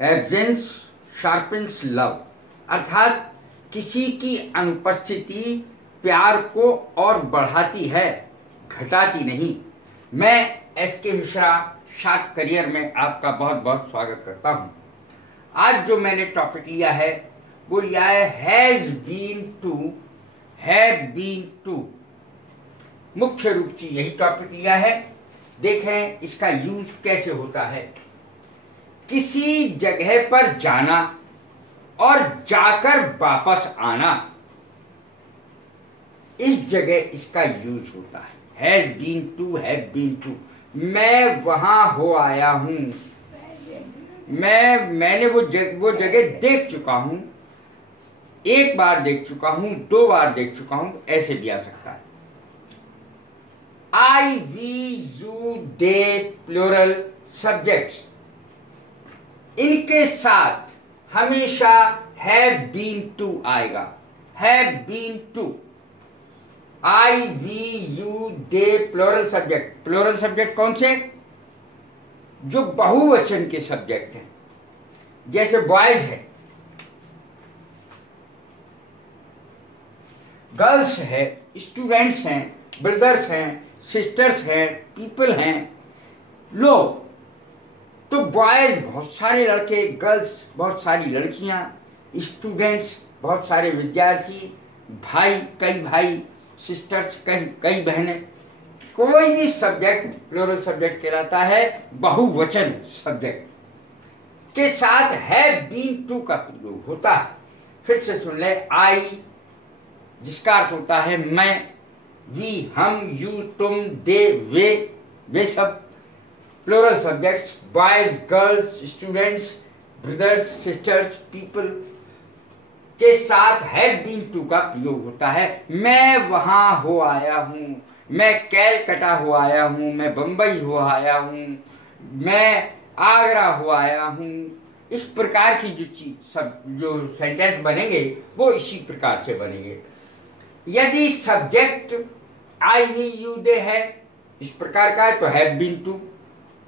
Absence sharpens love, अर्थात किसी की अनुपस्थिति प्यार को और बढ़ाती है, घटाती नहीं। मैं एस.के. मिश्रा शार्प करियर में आपका बहुत बहुत स्वागत करता हूं। आज जो मैंने टॉपिक लिया है वो लिया है has been to, have been to. मुख्य रूप से यही टॉपिक लिया है। देखें इसका यूज कैसे होता है। किसी जगह पर जाना और जाकर वापस आना, इस जगह इसका यूज होता है। Has been to, have been to. मैं वहां हो आया हूं, मैंने वो जगह देख चुका हूं, एक बार देख चुका हूं, दो बार देख चुका हूं, ऐसे भी आ सकता है। I, we, you, they plural subjects, इनके साथ हमेशा हैव बीन टू आएगा। Have been to, I, we, you, they plural subject. Plural subject कौन से? जो बहुवचन के सब्जेक्ट हैं, जैसे बॉयज है, गर्ल्स है, स्टूडेंट्स हैं, ब्रदर्स हैं, सिस्टर्स हैं, पीपल हैं, लोग। तो बॉयज बहुत सारे लड़के, गर्ल्स बहुत सारी लड़कियां, स्टूडेंट्स बहुत सारे विद्यार्थी, भाई कई भाई, सिस्टर्स कई बहनें। कोई भी सब्जेक्ट प्लूरल सब्जेक्ट कहलाता है, बहुवचन सब्जेक्ट के साथ हैव बीन टू का प्रयोग होता है। फिर से सुन ले। आई, जिसका अर्थ होता है मैं, वी हम, यू तुम, दे वे सब plural subjects. Boys, girls, students, brothers, sisters, people के साथ हैव बीन टू का प्रयोग होता है। मैं वहां हो आया हूं, मैं कैलकटा हो आया हूं, मैं बंबई हो आया हूं, मैं आगरा हो आया हूं। इस प्रकार की जो सेंटेंस बनेंगे वो इसी प्रकार से बनेंगे। यदि सब्जेक्ट आई, वी, यू, दे है, इस प्रकार का है, तो हैव बीन टू।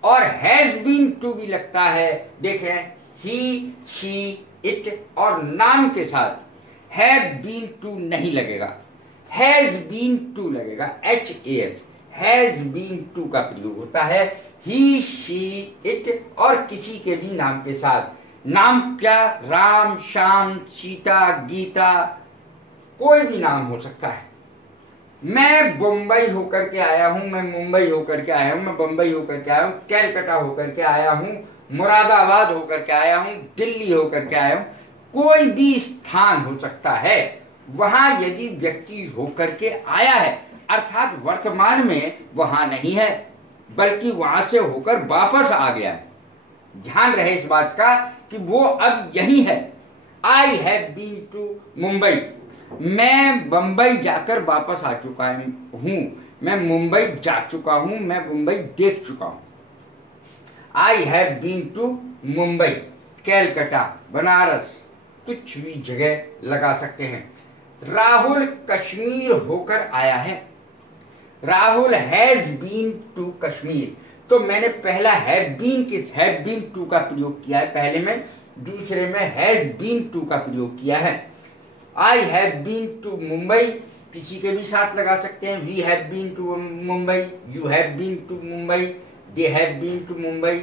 और हैज बीन टू भी लगता है। देखें, ही, शी, इट और नाम के साथ हैव बीन टू नहीं लगेगा, हैज बीन टू लगेगा। HAS, हैज बीन टू का प्रयोग होता है ही, शी, इट और किसी के भी नाम के साथ। नाम क्या? राम, श्याम, सीता, गीता, कोई भी नाम हो सकता है। मैं बम्बई होकर के आया हूं, मैं मुंबई होकर के आया हूं, मैं बम्बई होकर के आया हूं, कैलकाटा होकर के आया हूं, मुरादाबाद होकर के आया हूं, दिल्ली होकर के आया हूं। कोई भी स्थान हो सकता है। वहां यदि व्यक्ति होकर के आया है, अर्थात वर्तमान में वहां नहीं है, बल्कि वहां से होकर वापस आ गया है। ध्यान रहे इस बात का कि वो अब यही है। I have been to Mumbai, मैं बंबई जाकर वापस आ चुका हूं, मैं मुंबई जा चुका हूं, मैं मुंबई देख चुका हूं। I have been to Mumbai, Calcutta, Banaras, कुछ भी जगह लगा सकते हैं। राहुल कश्मीर होकर आया है। Rahul has been to Kashmir. तो मैंने पहला हैव बीन टू का प्रयोग किया है पहले में, दूसरे में हैज बीन टू का प्रयोग किया है। I have been to Mumbai, किसी के भी साथ लगा सकते हैं। We have been to Mumbai, you have been to Mumbai, they have been to Mumbai,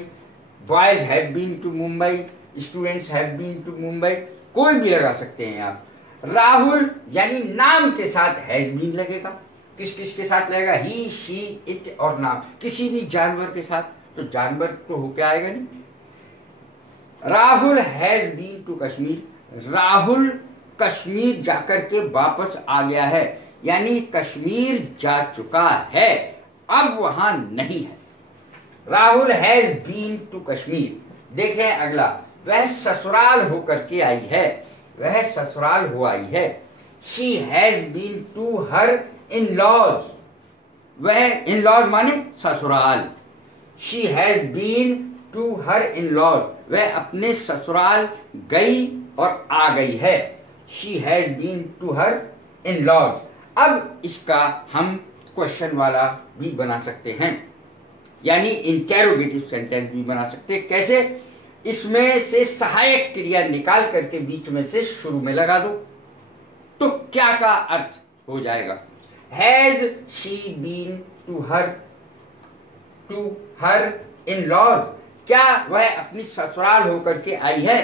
boys have been to Mumbai, students have been to Mumbai, कोई भी लगा सकते हैं आप। राहुल यानी नाम के साथ हैज बीन लगेगा। किस किस के साथ लगेगा? ही, शी, इट और नाम। किसी भी जानवर के साथ, तो जानवर तो होके आएगा नहीं। Rahul has been to Kashmir, Rahul Kashmir जाकर के वापस आ गया है, यानी कश्मीर जा चुका है, अब वहां नहीं है। Rahul has been to Kashmir. देखें अगला, वह ससुराल होकर के आई है, वह ससुराल हो आई है। She has been to her in laws, वह इन लॉज माने ससुराल। She has been to her in laws, वह अपने ससुराल गई और आ गई है। She has been to her in laws. अब इसका हम क्वेश्चन वाला भी बना सकते हैं, यानी इंटेरोगेटिव सेंटेंस भी बना सकते हैं। कैसे? इसमें से सहायक क्रिया निकाल करके बीच में से शुरू में लगा दो, तो क्या का अर्थ हो जाएगा? Has she been to her in laws, क्या वह अपनी ससुराल होकर के आई है?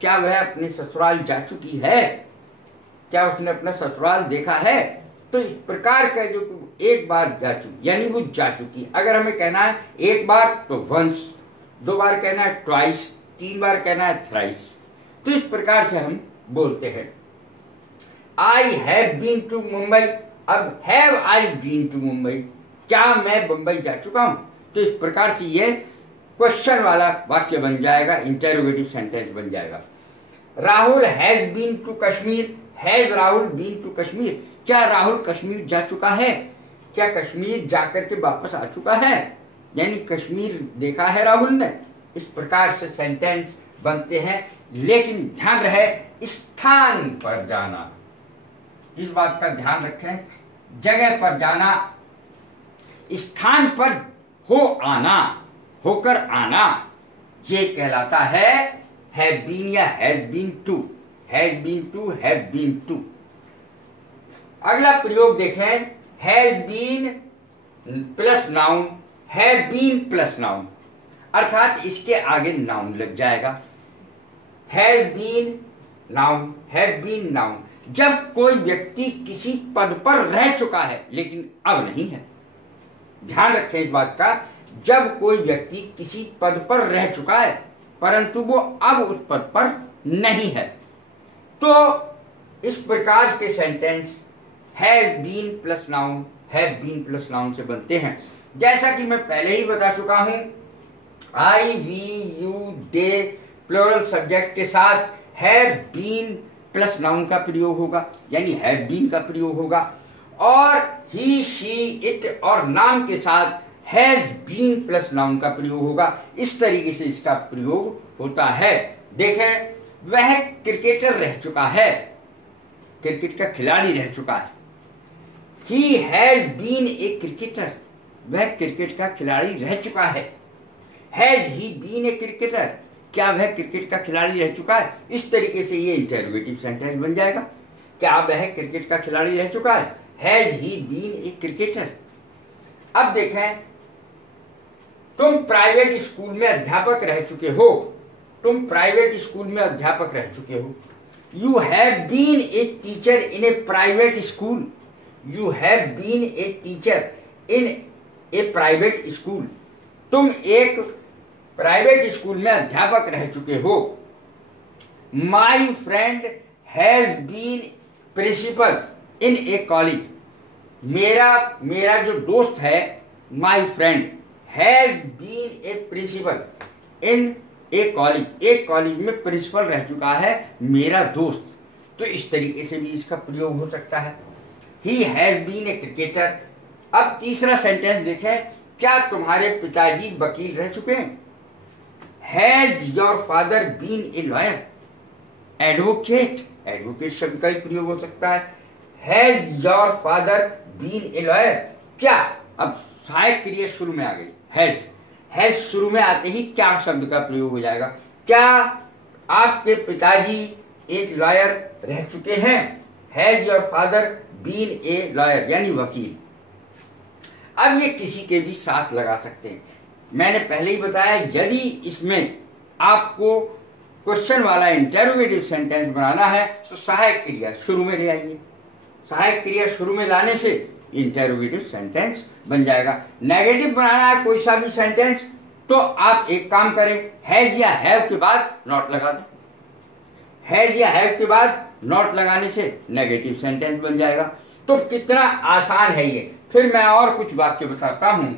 क्या वह अपने ससुराल जा चुकी है? क्या उसने अपना ससुराल देखा है? तो इस प्रकार का जो एक बार जा चुकी यानी वो जा चुकी। अगर हमें कहना है एक बार तो वंस, 2 बार कहना है ट्वाइस, 3 बार कहना है थ्राइस। तो इस प्रकार से हम बोलते हैं। I have been to Mumbai, अब have I been to Mumbai, क्या मैं बंबई जा चुका हूं? तो इस प्रकार से ये क्वेश्चन वाला वाक्य बन जाएगा, इंटरोगेटिव सेंटेंस बन जाएगा। Rahul has been to Kashmir, has Rahul been to Kashmir, क्या राहुल कश्मीर जा चुका है? क्या कश्मीर जाकर के वापस आ चुका है? यानी कश्मीर देखा है राहुल ने। इस प्रकार से सेंटेंस बनते हैं, लेकिन ध्यान रहे स्थान पर जाना, इस बात का ध्यान रखें। जगह पर जाना, स्थान पर हो आना, होकर आना, ये कहलाता है हैव बीन या has been to, has been to, have been to. अगला प्रयोग देखें, has been plus noun, have been plus noun, अर्थात इसके आगे नाउन लग जाएगा। Has been noun, have been noun, जब कोई व्यक्ति किसी पद पर रह चुका है लेकिन अब नहीं है। ध्यान रखें इस बात का, जब कोई व्यक्ति किसी पद पर रह चुका है परंतु वो अब उस पद पर नहीं है, तो इस प्रकार के sentence has been plus noun, have been plus noun से बनते हैं। जैसा कि मैं पहले ही बता चुका हूं, I, we, you, they plural subject के साथ हैव बीन प्लस नाउन का प्रयोग होगा, यानी हैव बीन का प्रयोग होगा, और ही, शी, इट और नाम के साथ हैज बीन प्लस नाउन का प्रयोग होगा। इस तरीके से इसका प्रयोग होता है। देखें, वह क्रिकेटर रह चुका है, क्रिकेट का खिलाड़ी रह चुका है। He has been a cricketer, वह क्रिकेट का खिलाड़ी रह चुका है। Has he been a cricketer, क्या वह क्रिकेट का खिलाड़ी रह चुका है? इस तरीके से ये इंटरोगेटिव सेंटेंस बन जाएगा। क्या वह क्रिकेट का खिलाड़ी रह चुका है? Has he been a cricketer. अब देखें, तुम प्राइवेट स्कूल में अध्यापक रह चुके हो, तुम प्राइवेट स्कूल में अध्यापक रह चुके हो। You have been a teacher in a private school, you have been a teacher in a private school, तुम एक प्राइवेट स्कूल में अध्यापक रह चुके हो। My friend has been principal in a college, मेरा जो दोस्त है, my friend has been a principal in a college, एक कॉलेज में प्रिंसिपल रह चुका है मेरा दोस्त। तो इस तरीके से भी इसका प्रयोग हो सकता है। He has been a cricketer. अब तीसरा सेंटेंस देखें, क्या तुम्हारे पिताजी वकील रह चुके हैं? Has your father been a lawyer, advocate, advocate शब्द का ही प्रयोग हो सकता है। Has your father been a lawyer, क्या, अब सहायक क्रिया शुरू में आ गई, हैज शुरू में आते ही क्या शब्द का प्रयोग हो जाएगा? क्या आपके पिताजी एक लॉयर रह चुके हैं? Has your father been a lawyer, यानी वकील। अब ये किसी के भी साथ लगा सकते हैं। मैंने पहले ही बताया, यदि इसमें आपको क्वेश्चन वाला इंटरोगेटिव सेंटेंस बनाना है तो सहायक क्रिया शुरू में ले आइए। सहायक क्रिया शुरू में लाने से इंटरोगेटिव सेंटेंस बन जाएगा। नेगेटिव बनाना है कोई सा भी सेंटेंस तो आप एक काम करें, हैज या हैव के बाद नॉट लगा दें। हैज या हैव के बाद नॉट लगाने से नेगेटिव सेंटेंस बन जाएगा। तो कितना आसान है ये। फिर मैं और कुछ वाक्य बताता हूं।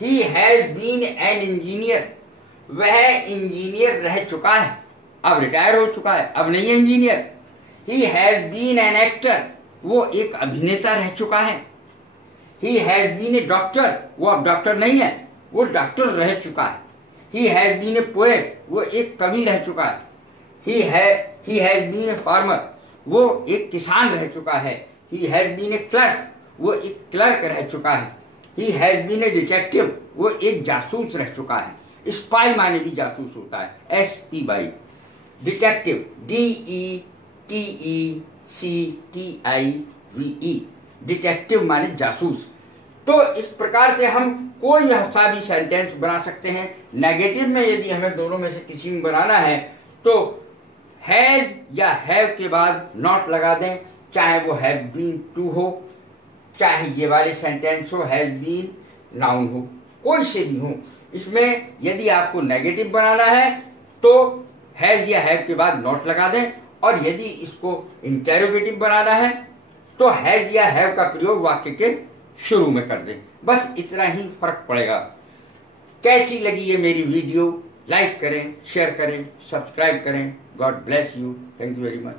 He has been an engineer, वह इंजीनियर रह चुका है, अब रिटायर हो चुका है, अब नहीं है engineer. He has been an actor, वो एक अभिनेता रह चुका है। He has been a doctor, वो अब डॉक्टर नहीं है, वो डॉक्टर रह चुका है। He has been a poet, वो एक कवि रह चुका है। He has been a farmer, वो एक किसान रह चुका है। He has been a clerk, वो एक क्लर्क रह चुका है। He has been a detective, वो एक जासूस रह चुका है। स्पाई माने भी जासूस होता है, SPY। डिटेक्टिव, DETECTIVE, डिटेक्टिव माने जासूस। तो इस प्रकार से हम कोई सा भी सेंटेंस बना सकते हैं। नेगेटिव में यदि हमें दोनों में से किसी में बनाना है तो हैज या हैव के बाद नॉट लगा दें, चाहे वो हैव बीन टू हो, चाहे ये वाले सेंटेंस हो हैज बीन नाउन हो, कोई से भी हो। इसमें यदि आपको नेगेटिव बनाना है तो हैज या हैव के बाद नॉट लगा दें, और यदि इसको इंटेरोगेटिव बनाना है तो हैज या हैव का प्रयोग वाक्य के शुरू में कर दें। बस इतना ही फर्क पड़ेगा। कैसी लगी ये मेरी वीडियो? लाइक करें, शेयर करें, सब्सक्राइब करें। God bless you. Thank you very much.